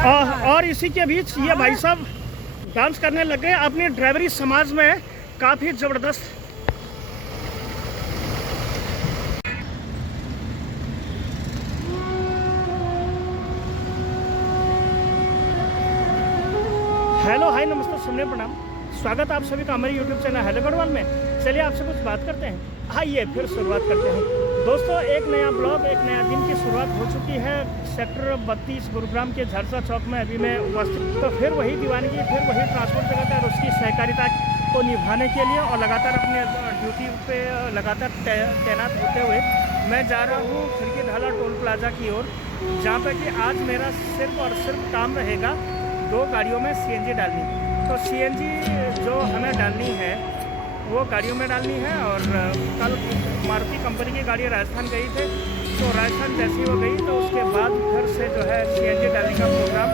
और इसी के बीच ये भाई साहब डांस करने लग गए। अपनी ड्राइवरी समाज में काफ़ी ज़बरदस्त। हेलो हाय नमस्ते सुनने प्रणाम, स्वागत आप सभी का हमारे यूट्यूब चैनल हेलो गढ़वाल में। चलिए आपसे कुछ बात करते हैं। आइए फिर शुरुआत करते हैं दोस्तों। एक नया ब्लॉग, एक नया दिन की शुरुआत हो चुकी है। सेक्टर 32 गुरुग्राम के झरसा चौक में अभी मैं उपस्थित। तो फिर वही दीवानगी, फिर वही ट्रांसपोर्ट लगातार उसकी सहकारिता को निभाने के लिए और लगातार अपने ड्यूटी पे लगातार तैनात होते हुए मैं जा रहा हूँ खिड़की ढाला टोल प्लाजा की ओर, जहाँ पर कि आज मेरा सिर्फ और सिर्फ काम रहेगा 2 गाड़ियों में सीएनजी डालनी। तो सीएनजी जो हमें डालनी है वो गाड़ियों में डालनी है। और कल मारुति कंपनी की गाड़ी राजस्थान गई थी, तो राजस्थान जैसी वो गई तो उसके बाद फिर से जो है सीएनजी डालने का प्रोग्राम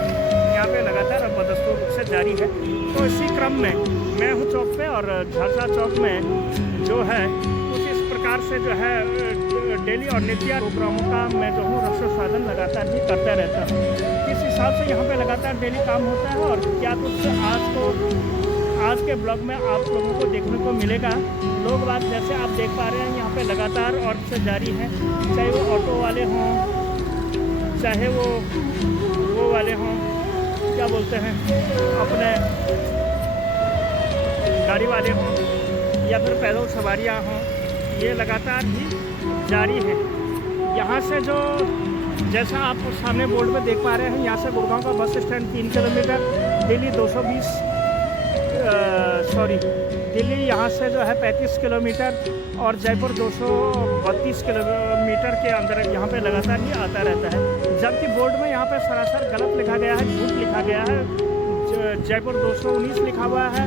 यहाँ पे लगातार अब बदस्तूर रूप से जारी है। तो इसी क्रम में मैं हूँ चौक पे, और झरसा चौक में जो है कुछ इस प्रकार से जो है डेली और नित्य प्रोग्रामों का मैं जो हूँ रक्षा साधन लगातार ही करता रहता हूँ। इस हिसाब से यहाँ पे लगातार डेली काम होता है। और क्या कुछ आज के ब्लॉग में आप लोगों को देखने को मिलेगा। लोग बात जैसे आप देख पा रहे हैं यहाँ पे लगातार और से जारी हैं, चाहे वो ऑटो वाले हों, चाहे वो वाले हों, क्या बोलते हैं अपने गाड़ी वाले हों, या फिर पैदल सवारियाँ हों, ये लगातार ही जारी है। यहाँ से जो जैसा आप सामने बोर्ड में देख पा रहे हैं, यहाँ से गुड़गांव का bus stand 3 kilometre, Delhi Delhi यहाँ से जो है 35 किलोमीटर और जयपुर 232 किलोमीटर के अंदर यहाँ पे लगातार ही आता रहता है। जबकि बोर्ड में यहाँ पे सरासर गलत लिखा गया है, झूठ लिखा गया है। जयपुर 219 लिखा हुआ है,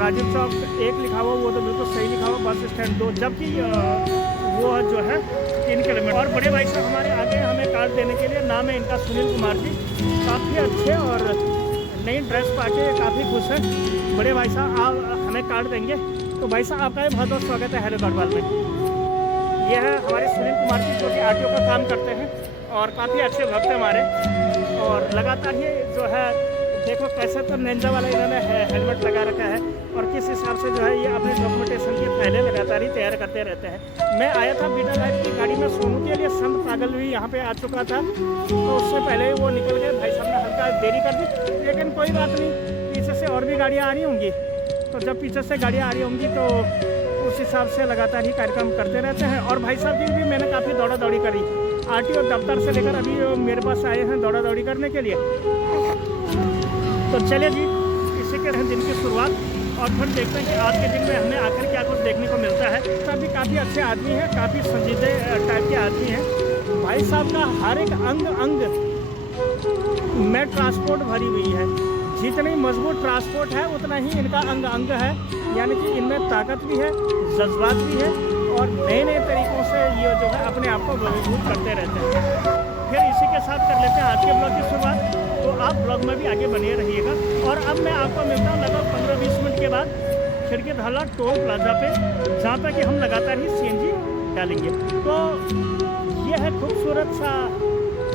राजीव चौक 1 लिखा हुआ, वो तो बिल्कुल सही लिखा हुआ, बस स्टैंड 2, जबकि वो जो है 3 किलोमीटर। और बड़े भाई साहब हमारे आगे हमें कार्ड देने के लिए, नाम है इनका सुनील कुमार जी, काफ़ी अच्छे और नई ड्रेस पाके काफ़ी खुश है। बड़े भाई साहब आप हमें कार्ड देंगे। तो भाई साहब आपका बहुत बहुत स्वागत है हेलो गढ़वाल में। ये है हमारे सुनील कुमार जी, जो कि आरटीओ का काम करते हैं और काफ़ी अच्छे भक्त हैं हमारे। और लगातार ही जो है देखो कैसे तो निंजा वाला इन्होंने हेलमेट लगा रखा है, और किस हिसाब से जो है ये अपने डॉक्यूमेंटेशन की फाइलें लगातार ही तैयार करते रहते हैं। मैं आया था बीटा लाइट की गाड़ी में सोनू के लिए, संत पागल भी यहाँ पे आ चुका था, तो उससे पहले ही वो निकल गए। भाई साहब ने हल्का देरी कर दी, लेकिन कोई बात नहीं, पीछे से और भी गाड़ियाँ आ रही होंगी। तो जब पीछे से गाड़ियाँ आ रही होंगी तो उस हिसाब से लगातार ही कार्यक्रम करते रहते हैं। और भाई साहब की भी मैंने काफ़ी दौड़ा दौड़ी करी, आरटीओ दफ्तर से लेकर अभी मेरे पास आए हैं दौड़ा दौड़ी करने के लिए। तो चलिए जी, इसी के दिन की शुरुआत, और फिर देखते हैं कि आज के दिन में हमें आखिर क्या कुछ देखने को मिलता है। सभी काफ़ी अच्छे आदमी हैं, काफ़ी संजीदे टाइप के आदमी हैं। भाई साहब का हर एक अंग में ट्रांसपोर्ट भरी हुई है। जितनी मजबूत ट्रांसपोर्ट है उतना ही इनका अंग है, यानी कि इनमें ताकत भी है, जज्बात भी है, और नए नए तरीक़ों से ये जो है अपने आप को मजबूत करते रहते हैं। फिर इसी के साथ कर लेते हैं आज के ब्लॉग की शुरुआत। तो आप ब्लॉग में भी आगे बने रहिएगा। और अब मैं आपको मिलता हूँ लगभग 15-20 मिनट के बाद खिड़की ढाला टोल प्लाजा पे, जहाँ पर कि हम लगातार ही सीएनजी डालेंगे। तो ये है खूबसूरत सा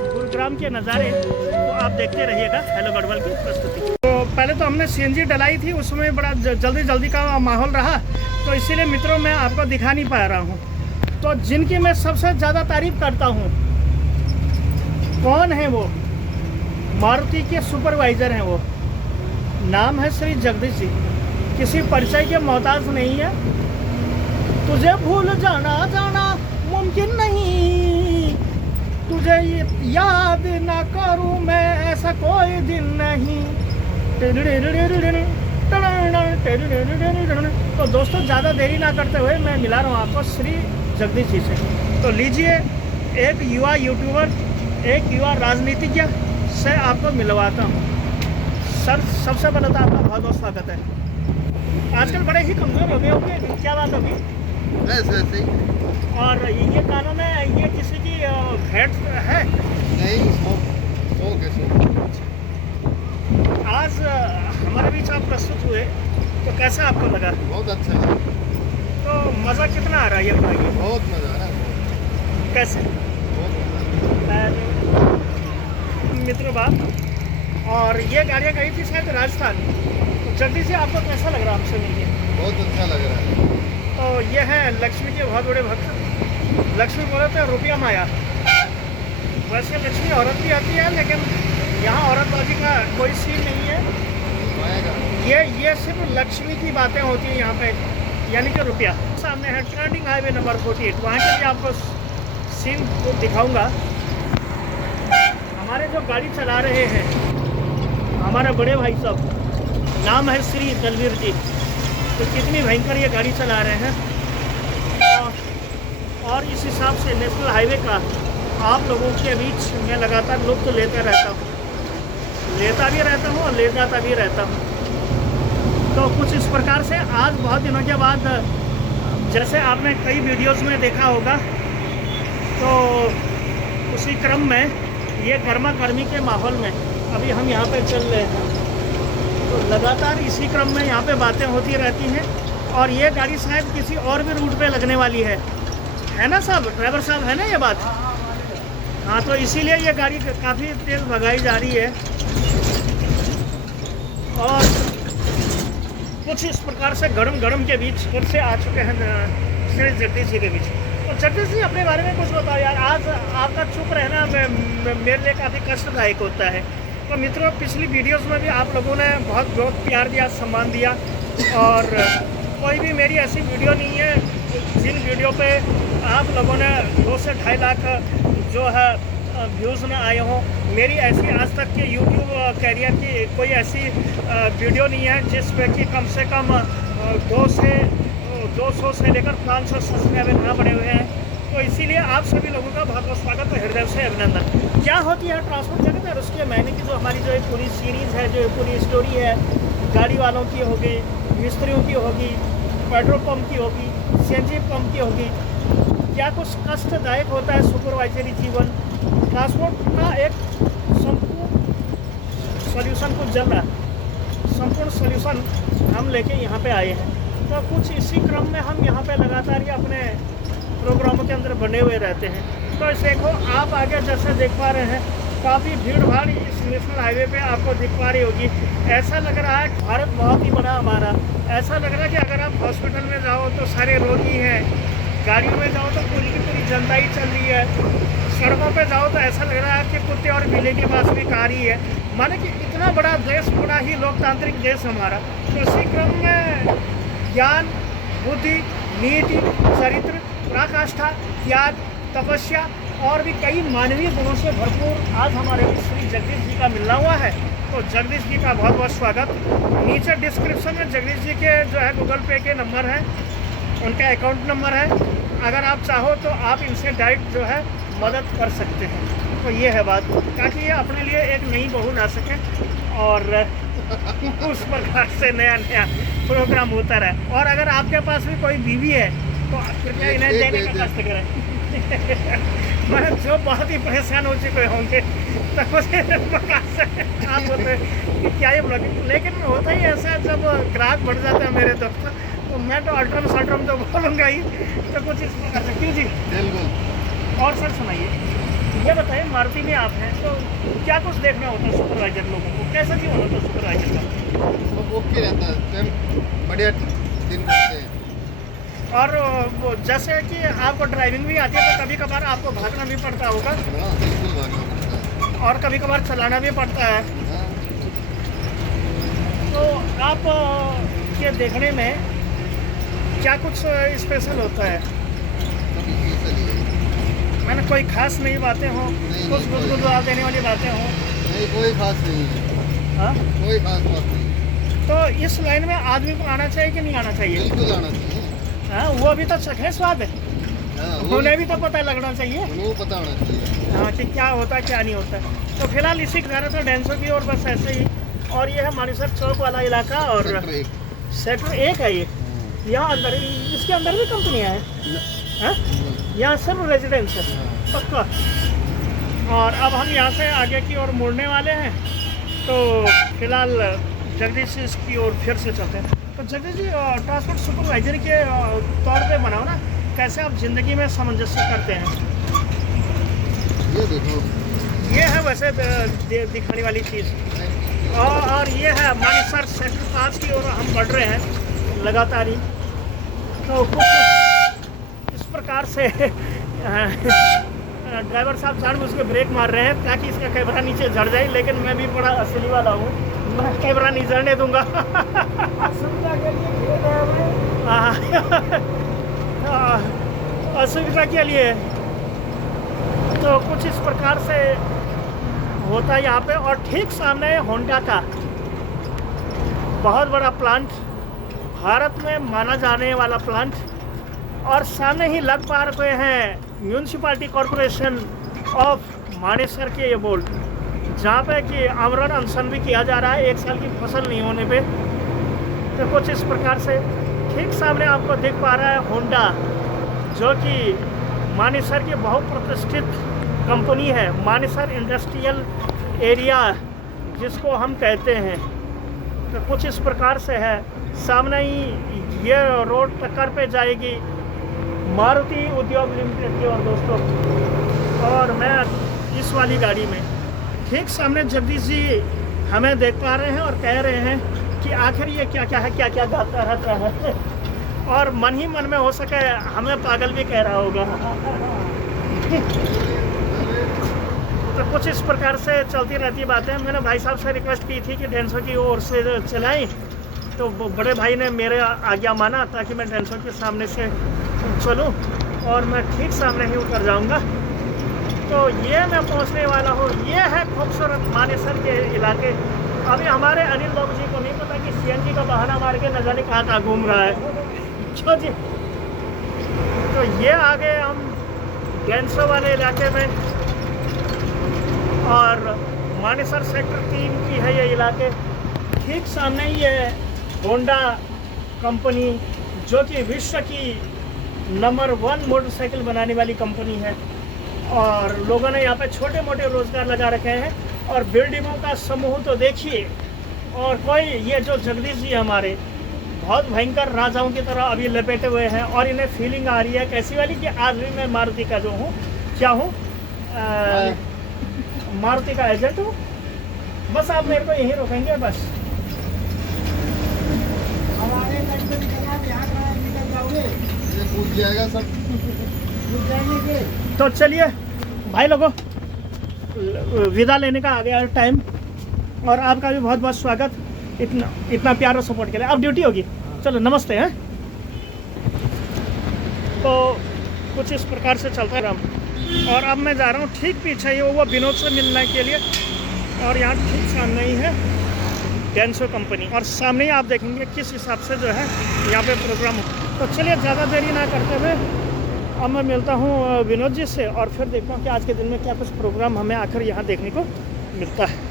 गुरुग्राम के नज़ारे, तो आप देखते रहिएगा हेलो गढ़वाल की प्रस्तुति। तो पहले तो हमने सीएनजी डलाई थी, उसमें बड़ा जल्दी का माहौल रहा, तो इसीलिए मित्रों मैं आपको दिखा नहीं पा रहा हूँ। तो जिनकी मैं सबसे ज़्यादा तारीफ करता हूँ, कौन है वो? मारुति के सुपरवाइज़र हैं वो, नाम है श्री जगदीश जी। किसी परिचय के मोहताज नहीं है। तुझे भूल जाना मुमकिन नहीं, तुझे याद ना करूं मैं ऐसा कोई दिन नहीं। तो दोस्तों ज़्यादा देरी ना करते हुए मैं मिला रहा हूँ आपको श्री जगदीश जी से। तो लीजिए, एक युवा यूट्यूबर, एक युवा राजनीतिज्ञ से आपको मिलवाता हूँ। सर सबसे पहले तो आपका बहुत बहुत स्वागत है। आजकल बड़े ही कमज़ोर हो गए होंगे, क्या बात होगी? वैसे और ये कानों में ये किसी की भेंट है? नहीं, आज हमारे बीच आप प्रस्तुत हुए, तो कैसा आपको लगा? बहुत अच्छा है। तो मज़ा कितना आ रहा है ये बताइए? बहुत मज़ा आ रहा है। कैसे? बहुत मज़ा। मित्रों बात और ये गाड़ियाँ गई थी शायद राजस्थान। तो जगदीश जी आपको कैसा लग रहा है हमसे मिलिए? बहुत अच्छा लग रहा है। तो ये है लक्ष्मी के बहुत बड़े भक्त। लक्ष्मी बोले तो रुपया माया। वैसे लक्ष्मी औरत भी आती है, लेकिन यहाँ औरतबाजी का कोई सीन नहीं है। आएगा। ये सिर्फ लक्ष्मी की बातें होती हैं यहाँ पे, यानी कि रुपया। सामने है टर्निंग हाईवे नंबर 48, वहाँ के भी आपको सीन को दिखाऊंगा। हमारे जो गाड़ी चला रहे हैं हमारे बड़े भाई साहब, नाम है श्री दलवीर जी। तो कितनी भयंकर ये गाड़ी चला रहे हैं। और इस हिसाब से नेशनल हाईवे का आप लोगों के बीच मैं लगातार लुत्फ लेता रहता हूँ, लेता भी रहता हूँ और ले जाता भी रहता हूँ। तो कुछ इस प्रकार से आज बहुत दिनों के बाद, जैसे आपने कई वीडियोस में देखा होगा, तो उसी क्रम में ये गर्मा गर्मी के माहौल में अभी हम यहाँ पे चल रहे हैं। तो लगातार इसी क्रम में यहाँ पे बातें होती रहती हैं। और ये गाड़ी शायद किसी और भी रूट पे लगने वाली है ना साहब, ड्राइवर साहब, है ना ये बात? हाँ, तो इसीलिए ये गाड़ी काफ़ी तेज़ भगाई जा रही है। और कुछ इस प्रकार से गरम के बीच फिर से आ चुके हैं श्री जगदीश जी के बीच। तो जगदीश जी अपने बारे में कुछ बताओ यार। आज आपका चुप रहना मेरे लिए काफ़ी कष्टदायक होता है। तो मित्रों, पिछली वीडियोस में भी आप लोगों ने बहुत प्यार दिया, सम्मान दिया। और कोई भी मेरी ऐसी वीडियो नहीं है जिन वीडियो पे आप लोगों ने 2 से 2.5 लाख जो है व्यूज़ में आए हों। मेरी ऐसी आज तक के यूट्यूब कैरियर की कोई ऐसी वीडियो नहीं है जिस पे कि कम से कम 200 से लेकर 500 सब्सक्राइबर ना बढ़े हुए हैं। तो इसीलिए आप सभी लोगों का बहुत बहुत स्वागत है, हृदय से अभिनंदन। क्या होती है ट्रांसपोर्ट जगत और उसके महीने की जो हमारी जो पूरी सीरीज़ है, जो पूरी स्टोरी है, गाड़ी वालों की होगी, मिस्त्रियों की होगी, पेट्रोल पंप की होगी, सीएनजी पंप की होगी। क्या कुछ कष्टदायक होता है सुपरवाइजरी जीवन। ट्रांसपोर्ट का एक संपूर्ण सॉल्यूशन कुछ जल रहा है, संपूर्ण सॉल्यूशन हम लेके यहाँ पे आए हैं। तो कुछ इसी क्रम में हम यहाँ पे लगातार ही अपने प्रोग्रामों के अंदर बने हुए रहते हैं। तो इस देखो, आप आगे जैसे देख पा रहे हैं, काफ़ी भीड़ भाड़ इस नेशनल हाईवे पे आपको दिख पा रही होगी। ऐसा लग रहा है भारत बहुत ही बड़ा हमारा। ऐसा लग रहा है कि अगर आप हॉस्पिटल में जाओ तो सारे रोगी हैं, गाड़ियों में जाओ तो पूरी की पूरी जनता ही चल रही है, सड़कों पे जाओ तो ऐसा लग रहा है कि कुत्ते और बिल्ली के पास भी कार ही है। माने कि इतना बड़ा देश, बड़ा ही लोकतांत्रिक देश हमारा। तो इसी क्रम में ज्ञान, बुद्धि, नीति, चरित्र, पराकाष्ठा, त्याग, तपस्या और भी कई मानवीय गुणों से भरपूर आज हमारे श्री जगदीश जी का मिलना हुआ है। तो जगदीश जी का बहुत बहुत स्वागत। नीचे डिस्क्रिप्शन में जगदीश जी के जो है गूगल पे के नंबर हैं, उनका अकाउंट नंबर है। अगर आप चाहो तो आप इनसे डायरेक्ट जो है मदद कर सकते हैं। तो ये है बात, ताकि ये अपने लिए एक नई बहू ला सके और उस प्रकार से नया प्रोग्राम होता रहे। और अगर आपके पास भी कोई बीवी है तो कृपया इन्हें देने का कष्ट करें। मैं जो बहुत ही परेशान हो चुके होंगे तो मुझे आप होते कि क्या ये ब्लॉगिंग, लेकिन होता ही ऐसा, जब ग्राहक बढ़ जाता है मेरे दफ्तर तो मैं तो अल्ट्रम सल्ट्रम तो बोलूँगा ही। तो कुछ इस प्रकार से क्यों जी। बिल्कुल। और सर सुनाइए, ये बताइए, मारुति में आप हैं तो क्या कुछ देखना होता है सुपरवाइजर लोगों को, कैसा जीवन होता है सुपरवाइजर का? सब ओके रहता है, टाइम बढ़िया दिन करते हैं। और वो जैसे कि आपको ड्राइविंग भी आती है तो कभी कभार आपको भागना भी पड़ता होगा। हाँ, बिल्कुल भागना पड़ता है। और कभी कभार चलाना भी पड़ता है। हाँ, तो आप के देखने में क्या कुछ स्पेशल होता है? सब स्पेशल ही है। मैंने कोई खास नई बातें हों, नहीं, कुछ कोई- गुदगुदा देने वाली बातें हों? नहीं, कोई खास नहीं है। हाँ, कोई खास बात नहीं। तो इस लाइन में आदमी को आना चाहिए कि नहीं आना चाहिए? बिल्कुल आना चाहिए। हाँ, वो भी तो चखे स्वाद है, हाँ, वो उन्हें भी तो पता लगना चाहिए। उनको पता होना चाहिए। हाँ, कि क्या होता है क्या नहीं होता है। तो फिलहाल इसी के था डेंसो की, और बस ऐसे ही। और ये है मानेसर चौक वाला इलाका, और सेक्टर 1। सेक्टर 1 है ये। यहाँ अंदर, इसके अंदर भी कंपनियाँ हैं। हाँ? यहाँ सिर्फ रेजिडेंस है पक्का। और अब हम यहाँ से आगे की ओर मुड़ने वाले हैं। तो फिलहाल जगदीश की ओर फिर से चलते हैं। तो जगदीश जी, ट्रांसपोर्ट सुपरवाइजर के तौर पे बनाओ ना, कैसे आप ज़िंदगी में सामंजस्य करते हैं? ये देखो, ये है वैसे दिखाने वाली चीज़। और ये है मानेसर सेक्टर 5 की ओर हम बढ़ रहे हैं लगातार ही। तो कुछ इस प्रकार से ड्राइवर साहब जानबूझ के ब्रेक मार रहे हैं ताकि इसका कैमरा नीचे झड़ जाए, लेकिन मैं भी बड़ा असली वाला हूँ, मैं कैमरा नहीं झड़ने दूंगा। असुविधा के लिए तो कुछ इस प्रकार से होता है यहाँ पे। और ठीक सामने होंडा का बहुत बड़ा प्लांट, भारत में माना जाने वाला प्लांट, और सामने ही लग पा रहे हैं म्यूनसिपालिटी कॉरपोरेशन ऑफ मानेसर के ये बोर्ड, जहाँ पे कि आमरण अनशन भी किया जा रहा है 1 साल की फसल नहीं होने पे। तो कुछ इस प्रकार से ठीक सामने आपको दिख पा रहा है होंडा, जो कि मानेसर की बहुप्रतिष्ठित कंपनी है, मानेसर इंडस्ट्रियल एरिया जिसको हम कहते हैं। तो कुछ इस प्रकार से है, सामने ही ये रोड टक्कर पे जाएगी मारुति उद्योग लिमिटेड की ओर दोस्तों। और मैं इस वाली गाड़ी में ठीक सामने जगदीश जी हमें देख पा रहे हैं और कह रहे हैं कि आखिर ये क्या क्या है, क्या क्या गाता रहता है। और मन ही मन में हो सके हमें पागल भी कह रहा होगा। तो कुछ इस प्रकार से चलती रहती बातें। मैंने भाई साहब से रिक्वेस्ट की थी कि 150 की ओर से चलाएं, तो बड़े भाई ने मेरे आज्ञा माना ताकि मैं 150 के सामने से चलूं, और मैं ठीक सामने ही उतर जाऊंगा। तो ये मैं पहुंचने वाला हूँ। ये है खूबसूरत मानेसर के इलाके। अभी हमारे अनिल बाबू जी को नहीं पता कि CNG का बहाना मार के न जाने कहाँ घूम रहा है। क्यों जी? तो ये आगे हम 150 वाले इलाके में, और मानेसर सेक्टर 3 की है ये इलाके। ठीक सामने ही है होंडा कंपनी, जो कि विश्व की नंबर 1 मोटरसाइकिल बनाने वाली कंपनी है। और लोगों ने यहाँ पे छोटे मोटे रोजगार लगा रखे हैं, और बिल्डिंगों का समूह तो देखिए। और कोई ये जो जगदीश जी हमारे बहुत भयंकर राजाओं की तरह अभी लपेटे हुए हैं, और इन्हें फीलिंग आ रही है कैसी वाली कि आज भी मैं मारुति का जो हूँ, क्या हूँ, मारुति का एजेंट हूँ। बस आप मेरे को यहीं रोकेंगे बस। ये कूद जाएगा सब। तो चलिए भाई लोगों, विदा लेने का आ गया टाइम, और आपका भी बहुत बहुत स्वागत इतना प्यार और सपोर्ट के लिए। अब ड्यूटी होगी, चलो नमस्ते हैं। तो कुछ इस प्रकार से चलता रहा, और अब मैं जा रहा हूँ ठीक पीछे ही वो विनोद से मिलने के लिए, और यहाँ ठीक सामने ही है डेंसो कंपनी, और सामने ही आप देखेंगे किस हिसाब से जो है यहाँ पे प्रोग्राम। तो चलिए ज़्यादा देरी ना करते हुए अब मैं मिलता हूँ विनोद जी से, और फिर देखता हूँ कि आज के दिन में क्या कुछ प्रोग्राम हमें आखिर यहाँ देखने को मिलता है।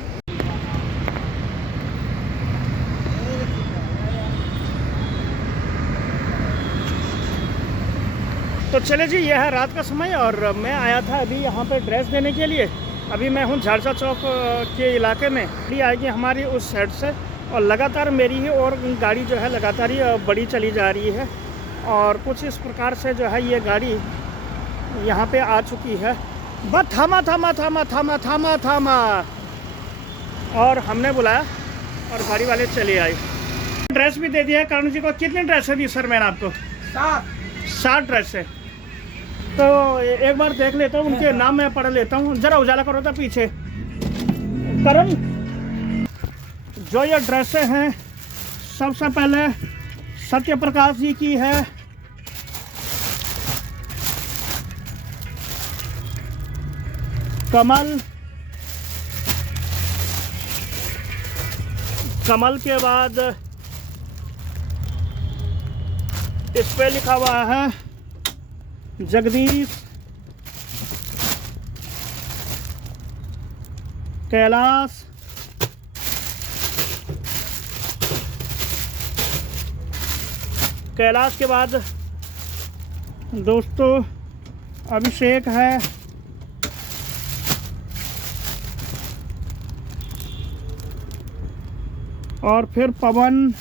तो चले जी, यह है रात का समय, और मैं आया था अभी यहाँ पे ड्रेस देने के लिए। अभी मैं हूँ झारसा चौक के इलाके में। गाड़ी आएगी हमारी उस साइड से, और लगातार मेरी ही और गाड़ी जो है लगातार ही बड़ी चली जा रही है। और कुछ इस प्रकार से जो है ये गाड़ी यहाँ पे आ चुकी है। बस थामा थामा थामा थामा थामा थामा, और हमने बुलाया और गाड़ी वाले चले आए। ड्रेस भी दे दिया है करण जी को। कितने ड्रेस है दी सर मैंने आपको? 7 ड्रेस है। तो एक बार देख लेता हूँ, उनके नाम मैं पढ़ लेता हूँ। जरा उजाला करो तो पीछे। करण, जो ये ड्रेसें हैं, सबसे पहले सत्य प्रकाश जी की है, कमल के बाद इस पे लिखा हुआ है जगदीश, कैलाश, कैलाश के बाद दोस्तों अभिषेक है, और फिर पवन,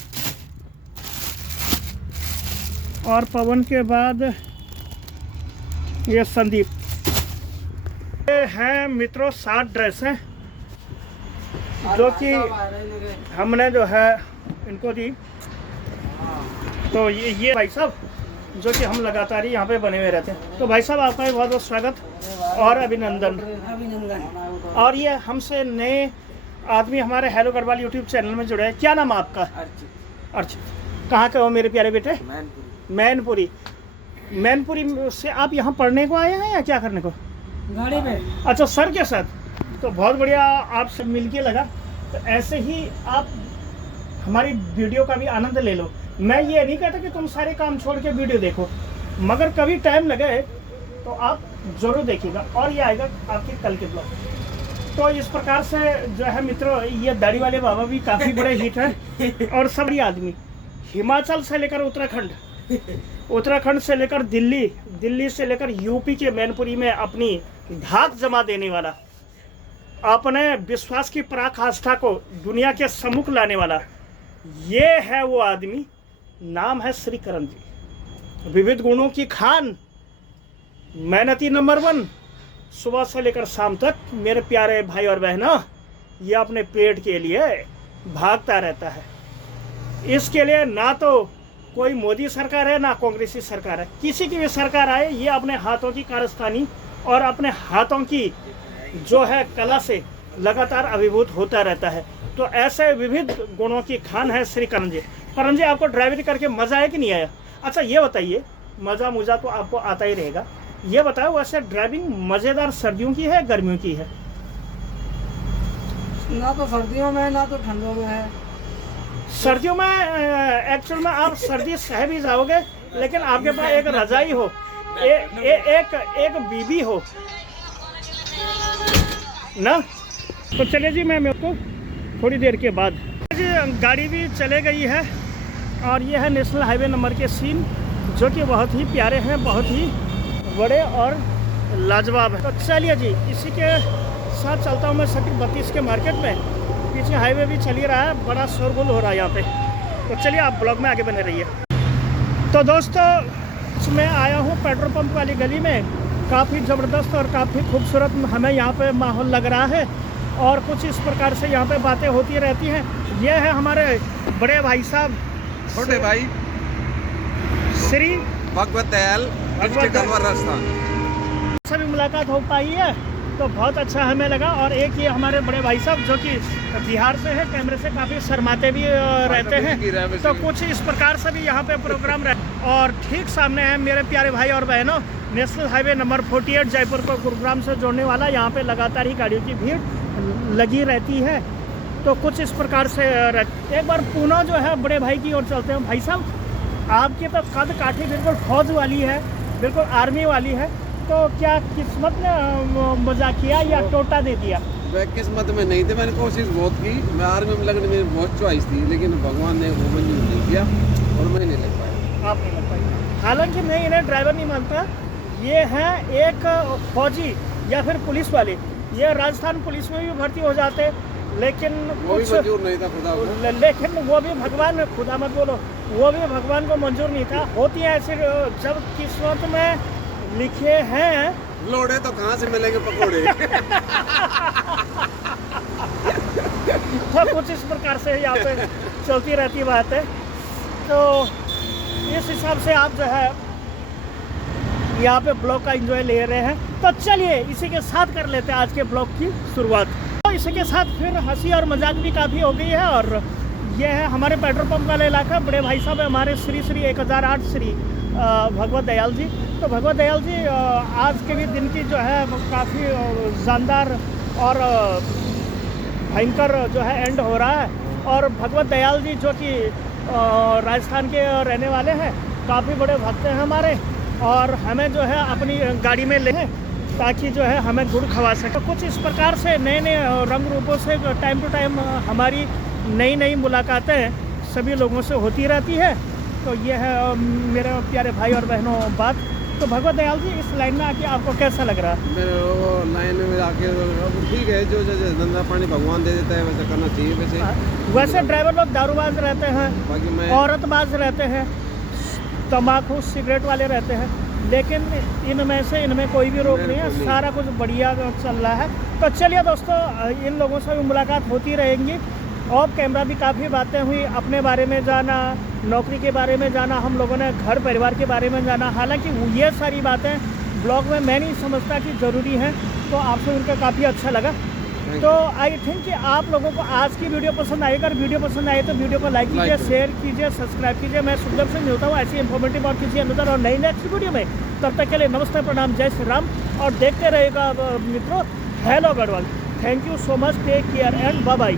और पवन के बाद ये संदीप। ये है मित्रों 7 ड्रेस हैं। जो कि हमने जो है इनको दी। तो ये भाई साहब जो कि हम लगातार ही यहाँ पे बने हुए रहते हैं। तो भाई साहब आपका भी बहुत बहुत स्वागत और अभिनंदन। और ये हमसे नए आदमी हमारे हेलो गढ़वाल यूट्यूब चैनल में जुड़े हैं। क्या नाम है आपका? अर्चित। कहाँ के हो मेरे प्यारे बेटे? मैनपुरी। मैनपुरी से आप यहाँ पढ़ने को आए हैं या क्या करने को? गाड़ी में। अच्छा, सर के साथ। तो बहुत बढ़िया, आपसे मिलके लगा। तो ऐसे ही आप हमारी वीडियो का भी आनंद ले लो। मैं ये नहीं कहता कि तुम सारे काम छोड़ के वीडियो देखो, मगर कभी टाइम लगे तो आप ज़रूर देखिएगा। और ये आएगा आपके कल के ब्लॉग। तो इस प्रकार से जो है मित्रों, ये दाढ़ी वाले बाबा भी काफ़ी बड़े हिट हैं। और सभी आदमी हिमाचल से लेकर उत्तराखंड से लेकर दिल्ली से लेकर यूपी के मैनपुरी में अपनी धाक जमा देने वाला, अपने विश्वास की पराकाष्ठा को दुनिया के सम्मुख लाने वाला, ये है वो आदमी। नाम है श्री करण जी। विविध गुणों की खान, मेहनती नंबर 1। सुबह से लेकर शाम तक मेरे प्यारे भाई और बहनों, ये अपने पेट के लिए भागता रहता है। इसके लिए ना तो कोई मोदी सरकार है ना कांग्रेसी सरकार है। किसी की भी सरकार आए, ये अपने हाथों की कारस्तानी और अपने हाथों की जो है कला से लगातार अभिभूत होता रहता है। तो ऐसे विविध गुणों की खान है श्री करण जी। करण जी, आपको ड्राइवरी करके मज़ा आया कि नहीं आया? अच्छा ये बताइए, मज़ा मुझा तो आपको आता ही रहेगा। ये बताओ वैसे ड्राइविंग मज़ेदार सर्दियों की है गर्मियों की है? ना तो सर्दियों में ना तो ठंडों में है। सर्दियों में एक्चुअल में आप सर्दी सह भी जाओगे, लेकिन आपके पास एक रजाई हो, एक बीबी हो ना। तो चले जी, मैं मेरे को थोड़ी देर के बाद जी गाड़ी भी चले गई है। और ये है नेशनल हाईवे नंबर के सीन, जो कि बहुत ही प्यारे हैं, बहुत ही बड़े और लाजवाब है। तो चलिए जी, इसी के साथ चलता हूँ मैं सर्किट 32 के मार्केट में। पीछे हाईवे भी चल ही रहा है, बड़ा शोरगुल हो रहा है यहाँ पे। तो चलिए आप ब्लॉग में आगे बने रहिए। तो दोस्तों, मैं आया हूँ पेट्रोल पंप वाली गली में। काफ़ी ज़बरदस्त और काफ़ी खूबसूरत हमें यहाँ पे माहौल लग रहा है। और कुछ इस प्रकार से यहाँ पे बातें होती रहती हैं। ये है हमारे बड़े भाई साहब, छोटे भाई श्री भगवत दयाल, राजस्थान से भी मुलाकात हो पाई है, तो बहुत अच्छा हमें लगा। और एक ये हमारे बड़े भाई साहब जो कि बिहार से है, कैमरे से काफ़ी शर्माते भी रहते हैं। तो कुछ इस प्रकार से भी यहाँ पे प्रोग्राम रहे। और ठीक सामने है मेरे प्यारे भाई और बहनों, नेशनल हाईवे नंबर 48 जयपुर को गुरुग्राम से जोड़ने वाला। यहाँ पे लगातार ही गाड़ियों की भीड़ लगी रहती है। तो कुछ इस प्रकार से एक बार पुनः जो है बड़े भाई की ओर चलते हैं। भाई साहब, आपकी तो कद काठी बिल्कुल फौज वाली है, बिल्कुल आर्मी वाली है। तो क्या किस्मत ने मजाक किया या टोटा दे दिया? मैं किस्मत में नहीं थे, मैंने कोशिश बहुत की। मैं आर्मी में लगने में बहुत चॉइस थी, लेकिन भगवान ने वो मंजूर नहीं किया और मैं नहीं लग पाया। आप नहीं लग पाई। हालांकि मैं इन्हें ड्राइवर नहीं मानता, ये हैं एक फौजी या फिर पुलिस वाले। ये राजस्थान पुलिस में भी भर्ती हो जाते, लेकिन वो भी मंजूर नहीं था खुदा को। लेकिन वो भी भगवान, खुदा मत बोलो, वो भी भगवान को मंजूर नहीं था। होती है ऐसी, जब किस्मत में लिखे हैं। लोड़े तो कहाँ से मिलेंगे पकोड़े। तो कुछ इस प्रकार से यहाँ पे चलती रहती बात है। तो इस हिसाब से आप जो है यहाँ पे ब्लॉग का एंजॉय ले रहे हैं। तो चलिए इसी के साथ कर लेते हैं आज के ब्लॉग की शुरुआत। तो इसी के साथ फिर हंसी और मजाक भी काफ़ी हो गई है। और ये है हमारे पेट्रोल पंप वाला इलाका। बड़े भाई साहब हमारे श्री 1008 श्री भगवत दयाल जी। तो भगवत दयाल जी, आज के भी दिन की जो है काफ़ी शानदार और भयंकर जो है एंड हो रहा है। और भगवत दयाल जी जो कि राजस्थान के रहने वाले हैं, काफ़ी बड़े भक्त हैं हमारे। और हमें जो है अपनी गाड़ी में ले ताकि जो है हमें गुड़ खवा सके। तो कुछ इस प्रकार से नए नए रंग रूपों से टाइम टू टाइम हमारी नई मुलाकातें सभी लोगों से होती रहती है। तो ये है मेरे प्यारे भाई और बहनों बात। तो भगवत दयाल जी, इस लाइन में आके आपको कैसा लग रहा है? मेरे वो लाइन में आके ठीक है, जो धंधा पानी भगवान दे देता है वैसे करना चाहिए। वैसे ड्राइवर लोग दारूबाज रहते हैं, बाकी मैं औरतबाज रहते हैं, तंबाकू सिगरेट वाले रहते हैं, लेकिन इनमें कोई भी रोक नहीं है, बिल्कुल नहीं। सारा कुछ बढ़िया चल रहा है। तो चलिए दोस्तों, इन लोगों से भी मुलाकात होती रहेंगी। ऑफ कैमरा भी काफ़ी बातें हुई, अपने बारे में जाना, नौकरी के बारे में जाना, हम लोगों ने घर परिवार के बारे में जाना। हालांकि ये सारी बातें ब्लॉग में मैं नहीं समझता कि ज़रूरी हैं, तो आपसे मिलकर काफ़ी अच्छा लगा। तो आई थिंक कि आप लोगों को आज की वीडियो पसंद आई। अगर वीडियो पसंद आए तो वीडियो को लाइक कीजिए, शेयर कीजिए, सब्सक्राइब कीजिए। मैं सुखदेव से मिलता हूँ ऐसी इन्फॉर्मेटिव और किसी अंदर और नई नेक्स्ट वीडियो में। तब तक के लिए नमस्ते, प्रणाम, जय श्री राम, और देखते रहेगा मित्रों hello Garhwal. Thank you so much, take care and bye bye.